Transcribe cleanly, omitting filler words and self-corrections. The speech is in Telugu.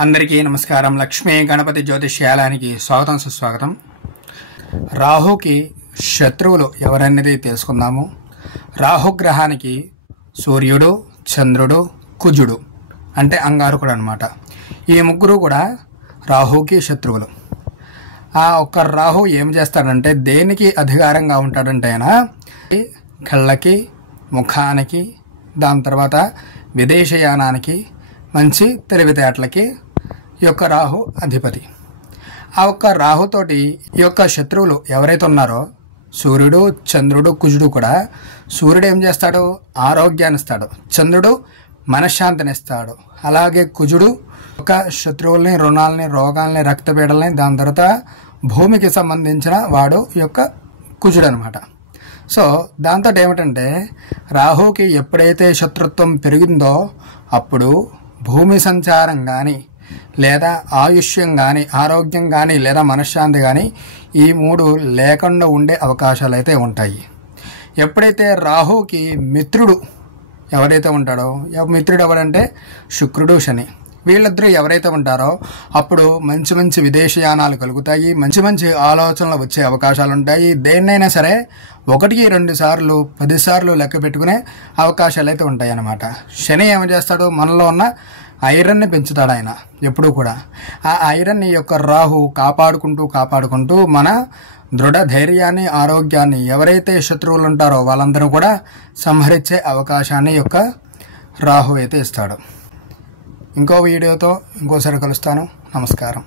అందరికీ నమస్కారం. లక్ష్మీ గణపతి జ్యోతిష్యాలయానికి స్వాగతం సుస్వాగతం. రాహుకి శత్రువులు ఎవరనేది తెలుసుకుందాము. రాహుగ్రహానికి సూర్యుడు, చంద్రుడు, కుజుడు అంటే అంగారకుడు అనమాట. ఈ ముగ్గురు కూడా రాహుకి శత్రువులు. ఆ ఒక్క రాహు ఏం చేస్తాడంటే దేనికి అధికారంగా ఉంటాడంటే ఆయన కళ్ళకి, ముఖానికి, దాని తర్వాత విదేశయానానికి, మంచి తెలివితేటలకి ఈ యొక్క రాహు అధిపతి. ఆ ఒక్క రాహుతోటి ఈ యొక్క శత్రువులు ఎవరైతే ఉన్నారో సూర్యుడు, చంద్రుడు, కుజుడు కూడా సూర్యుడు ఏం చేస్తాడు? ఆరోగ్యాన్ని ఇస్తాడు. చంద్రుడు మనశ్శాంతిని ఇస్తాడు. అలాగే కుజుడు ఒక శత్రువుల్ని, రుణాలని, రోగాల్ని, రక్తపీడల్ని, దాని తర్వాత భూమికి సంబంధించిన వాడు ఈ యొక్క కుజుడు అనమాట. సో దాంతో ఏమిటంటే రాహుకి ఎప్పుడైతే శత్రుత్వం పెరిగిందో అప్పుడు భూమి సంచారం కానీ, లేదా ఆయుష్యం కానీ, ఆరోగ్యం కానీ, లేదా మనశ్శాంతి కానీ ఈ మూడు లేకుండా ఉండే అవకాశాలు అయితే ఉంటాయి. ఎప్పుడైతే రాహుకి మిత్రుడు ఎవరైతే ఉంటాడో, మిత్రుడు ఎవరంటే శుక్రుడు, శని, వీళ్ళిద్దరూ ఎవరైతే ఉంటారో అప్పుడు మంచి మంచి విదేశయానాలు కలుగుతాయి. మంచి మంచి ఆలోచనలు వచ్చే అవకాశాలు ఉంటాయి. దేన్నైనా సరే 1-2 సార్లు 10 సార్లు లెక్క పెట్టుకునే అవకాశాలు అయితే ఉంటాయి అన్నమాట. శని ఏమి చేస్తాడు? మనలో ఉన్న ఐరన్ని పెంచుతాడు ఆయన ఎప్పుడూ కూడా. ఆ ఐరన్ని యొక్క రాహు కాపాడుకుంటూ మన దృఢ ధైర్యాన్ని, ఆరోగ్యాన్ని ఎవరైతే శత్రువులు ఉంటారో వాళ్ళందరూ కూడా సంహరించే అవకాశాన్ని యొక్క రాహు అయితే ఇస్తాడు. ఇంకో వీడియోతో ఇంకోసారి కలుస్తాను. నమస్కారం.